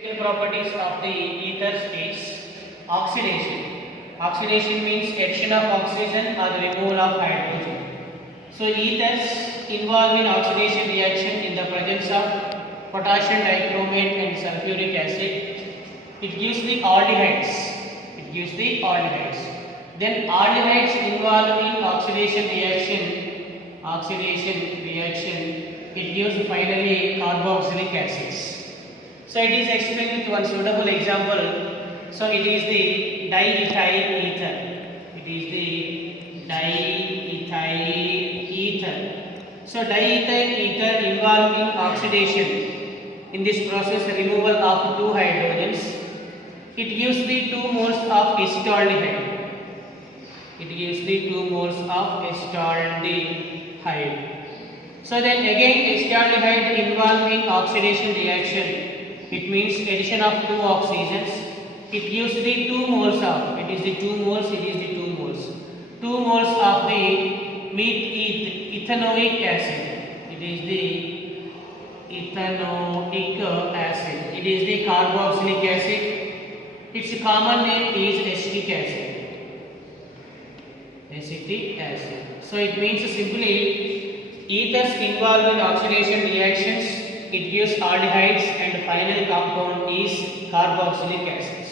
Physical properties of the ethers is oxidation. Oxidation means addition of oxygen or the removal of hydrogen. So ethers involve in oxidation reaction in the presence of potassium dichromate and sulfuric acid. It gives the aldehydes. It gives the aldehydes. Then aldehydes involve in oxidation reaction. Oxidation reaction. It gives finally carboxylic acids. So it is explained with one suitable example. So it is the diethyl ether. It is the diethyl ether. So diethyl ether involved in oxidation. In this process, removal of two hydrogens. It gives the 2 moles of acetaldehyde. It gives the 2 moles of acetaldehyde. So then again acetaldehyde involved in oxidation reaction. It means addition of 2 oxygens. It gives the 2 moles of, it is the 2 moles, it is the 2 moles. 2 moles of the ethanoic acid. It is the ethanoic acid. It is the carboxylic acid. Its common name is acetic acid. Acetic acid. So it means simply ethers involved in oxidation reactions. It gives aldehydes and final compound is carboxylic acids.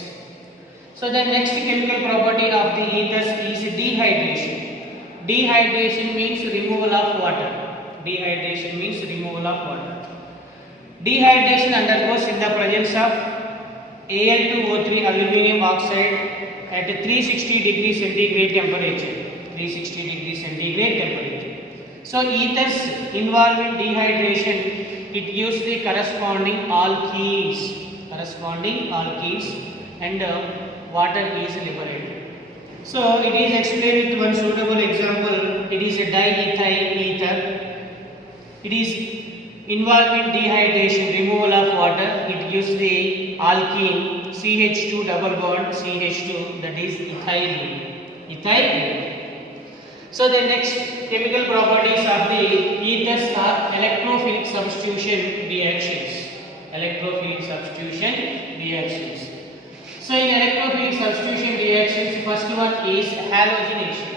So the next chemical property of the ethers is dehydration. Dehydration means removal of water. Dehydration means removal of water. Dehydration undergoes in the presence of Al2O3 aluminum oxide at 360 degree centigrade temperature. 360 degree centigrade temperature. So ethers involved in dehydration. It gives the corresponding alkenes, and water is liberated. So it is explained with one suitable example. It is a diethyl ether. It is involved in dehydration, removal of water. It gives the alkene CH2 double bond CH2, that is ethyl. So the next chemical properties of the ethers are electrophilic substitution reactions. Electrophilic substitution reactions. So in electrophilic substitution reactions, first one is halogenation.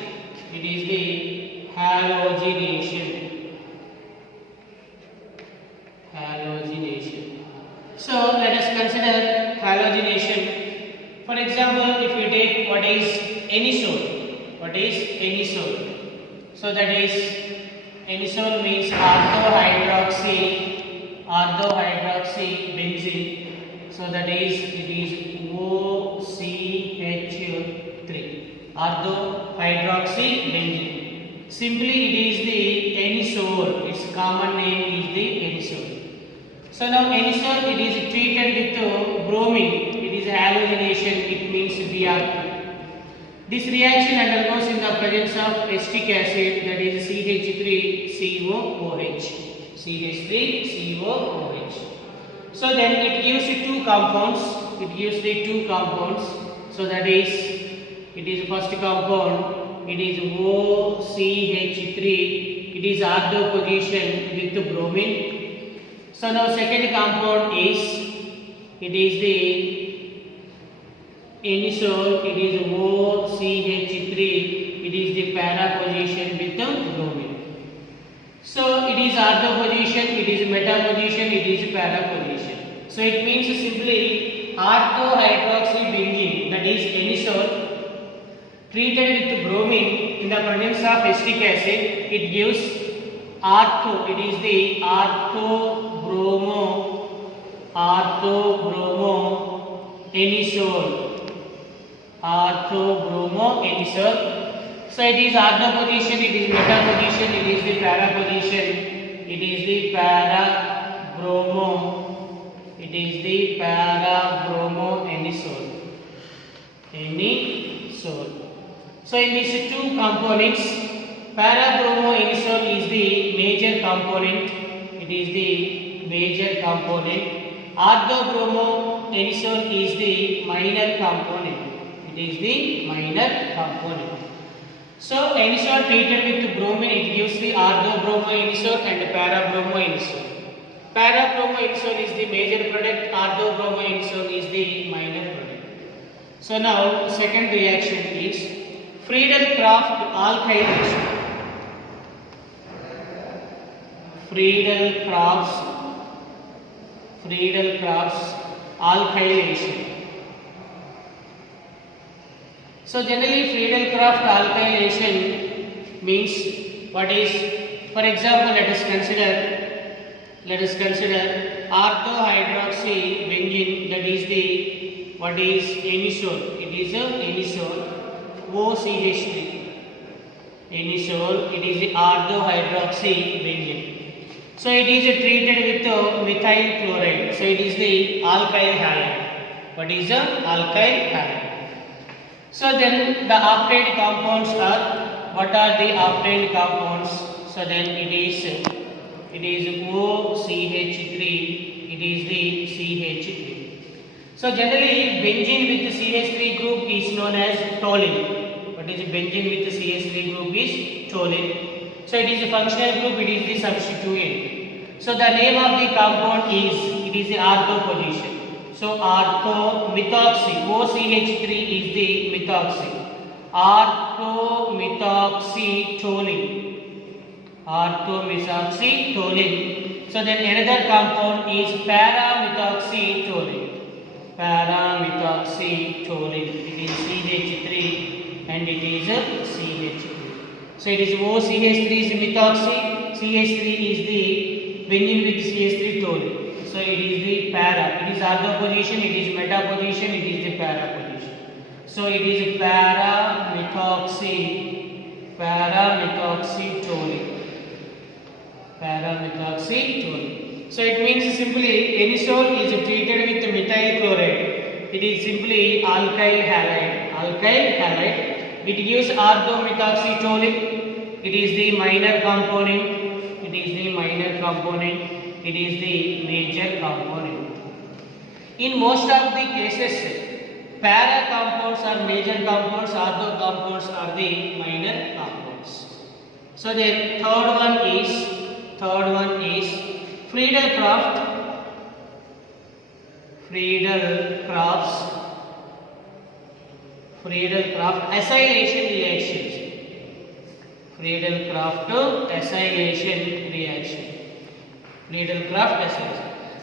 It is the halogenation. Halogenation. So let us consider halogenation. For example, if we take what is anisole. What is anisole? So that is, anisole means orthohydroxy benzene. So that is, it is OCH3, orthohydroxy benzene. Simply it is the anisole. Its common name is the anisole. So now anisole, it is treated with bromine. It is halogenation. It means Br2. This reaction undergoes in the presence of acetic acid, that is CH3COOH. CH3COOH. So then it gives the 2 compounds. It gives the 2 compounds. So that is, it is first compound. It is OCH3. It is ortho position with bromine. So now second compound is, it is the anisole, it is OCH3, it is the para position with the bromine. So it is ortho position, it is meta position, it is para position. So it means simply orthohydroxy benzene, that is anisole, treated with bromine in the presence of acetic acid, it gives ortho, it is the ortho-bromo anisole. Ortho-bromo anisole. So it is ortho position, it is meta position, it is the para position, it is the para-bromo, it is the para-bromo anisole. So in these 2 components, para-bromo anisole is the major component. It is the major component. Ortho-bromo anisole is the minor component. It is the minor component. So anisole treated with bromine, it gives the ortho-bromo anisole and para-bromo anisole. Para-bromo anisole is the major product, ortho-bromo anisole So now second reaction is Friedel-Crafts alkylation. Friedel-Crafts alkylation. So generally Friedel-Crafts alkylation means what is, for example, let us consider orthohydroxy benzene, that is the what is anisole. It is a anisole OCH3. Anisole, it is the orthohydroxy benzene. So it is treated with methyl chloride. So it is the alkyl halide. What is the alkyl halide? So then the obtained compounds are, what are the obtained compounds? So then it is OCH3, it is the CH3. So generally benzene with CH3 group is known as toluene. What is benzene with CH3 group is toluene. So it is a functional group, it is the substituent. So the name of the compound is, it is the ortho position. So ortho-methoxy, OCH3 is the methoxy. Ortho-methoxytoluene. Ortho-methoxytoluene. So then another compound is para-methoxytoluene. Para-methoxytoluene. It is CH3 and it is CH3. So it is OCH3 is methoxy, CH3 is the benzene with CH3 toluene. So it is the para. It is ortho position, it is meta position, it is the para position. So it is para-methoxytoluene. Para-methoxytoluene. So it means simply anisole is treated with methyl chloride. It is simply alkyl halide. It gives ortho-methoxytoluene. It is the minor component. It is the major component. In most of the cases, para compounds are major compounds, ortho compounds are the minor compounds. So the third one is Friedel-Crafts acylation reactions. Friedel-Crafts acylation.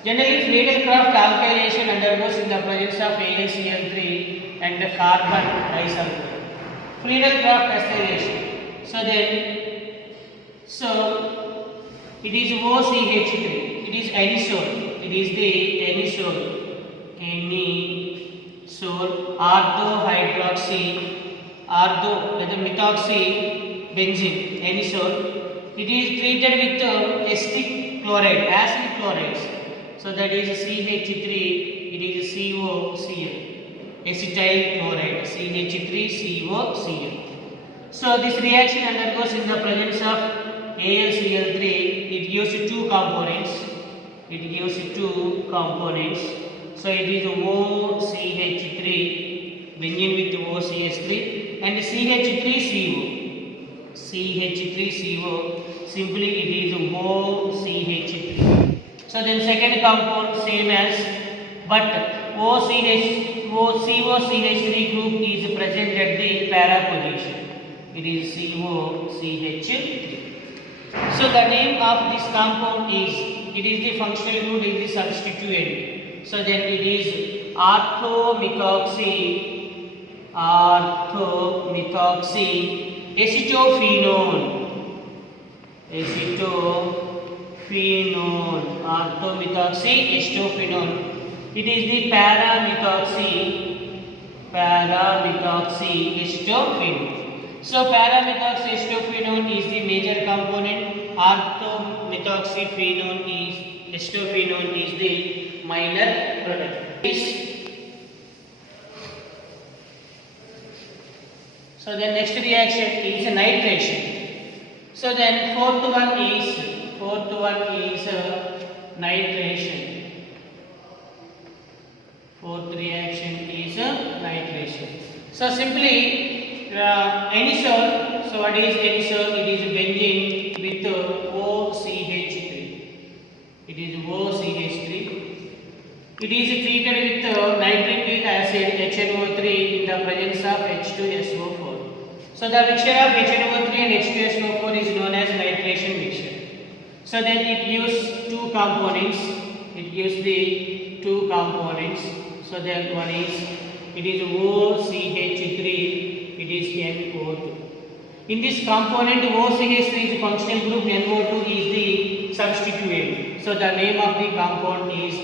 Generally, Friedel-Crafts alkylation undergoes in the presence of AlCl3 and the carbon disulfide. Friedel-Crafts acylation. So it is OCH3. It is anisole. It is the anisole orthohydroxy, methoxy benzene, anisole. It is treated with acid chlorides. So that is CH3, it is COCl, acetyl chloride, CH3COCl. So this reaction undergoes in the presence of AlCl3. It gives two components. So it is OCH3, benzene with OCH3, and CH3CO. Simply it is OCH3. So then second compound same as, but COCH3 group is present at the para position. It is COCH3. So the name of this compound is, it is the functional group, it is the substituent. So then it is ortho-methoxy acetophenone. Ortho-methoxy acetophenone. It is the para-methoxy acetophenone. So para-methoxy acetophenone is the major component. Ortho-methoxyphenone is acetophenone is the minor product. So the next reaction is nitration. So then fourth one is nitration. Fourth reaction is nitration. So simply anisole. So what is anisole? It is benzene with OCH3. It is OCH3. It is treated with nitric acid. acid HNO3 in the presence of H2SO4. So the mixture of HNO3 and H2SO4 is known as nitration mixture. So then it gives two components. It gives the two components. So then one is, it is OCH3, it is NO2. In this component OCH3 is functional group, NO2 is the substituent. So the name of the compound is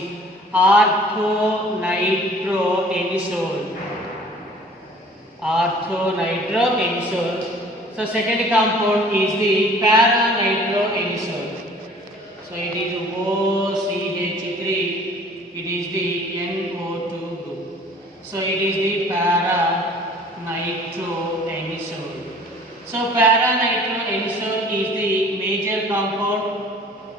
orthonitroanisole. Orthonitroanisole. So second compound is the paranitroanisole. So it is OCH3, it is the NO2 group. So it is the paranitroanisole. So paranitroanisole is the major compound.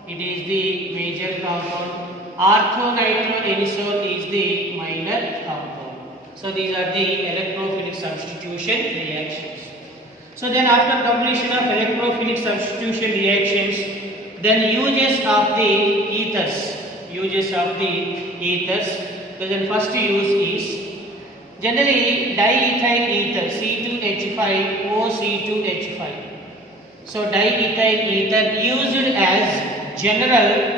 It is the major compound. Orthonitroanisole is the minor compound. So these are the electrophilic substitution reactions. So then after completion of electrophilic substitution reactions, then uses of the ethers. Uses of the ethers. So then first use is generally diethyl ether C2H5OC2H5. So diethyl ether used as general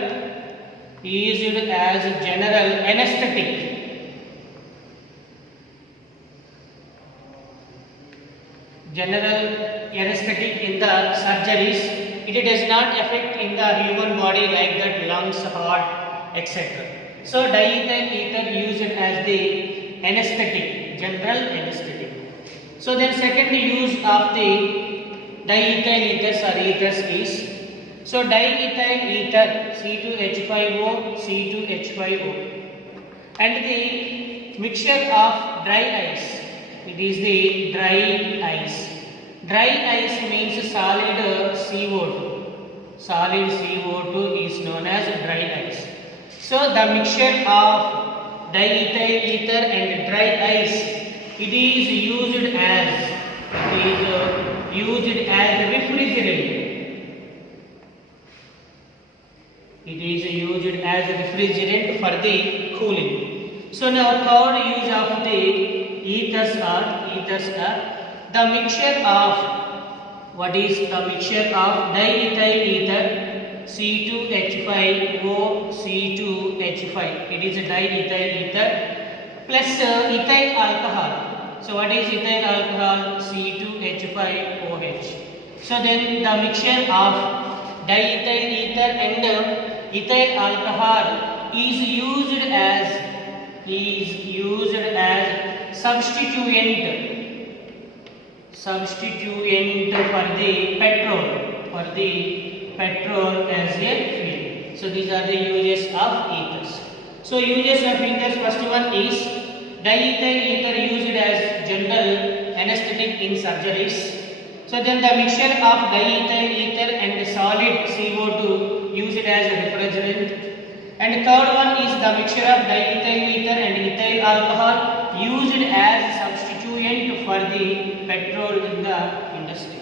anesthetic. General anesthetic in the surgeries. It does not affect in the human body like that lungs, heart, etc. So diethyl ether used as the anesthetic, general anesthetic. So then second use of the diethyl ethers or ethers is, so diethyl ether C2H5O, C2H5O, and the mixture of dry ice. It is the dry ice. Dry ice means solid CO2. Solid CO2 is known as dry ice. So the mixture of diethyl ether and dry ice, it is used as refrigerant. It is used as refrigerant for the cooling. So now third use of the ethers are the mixture of, what is the mixture of diethyl ether C2H5O C2H5. It is a diethyl ether plus ethyl alcohol. So what is ethyl alcohol? C2H5OH. So then the mixture of diethyl ether and ethyl alcohol is used as substituent for the petrol as a fuel. So these are the uses of ethers. So uses of ethers, first one is diethyl ether used as general anesthetic in surgeries. So then the mixture of diethyl ether and solid CO2 used as a refrigerant. And third one is the mixture of diethyl ether and ethyl alcohol used as substituent for the petrol in the industry.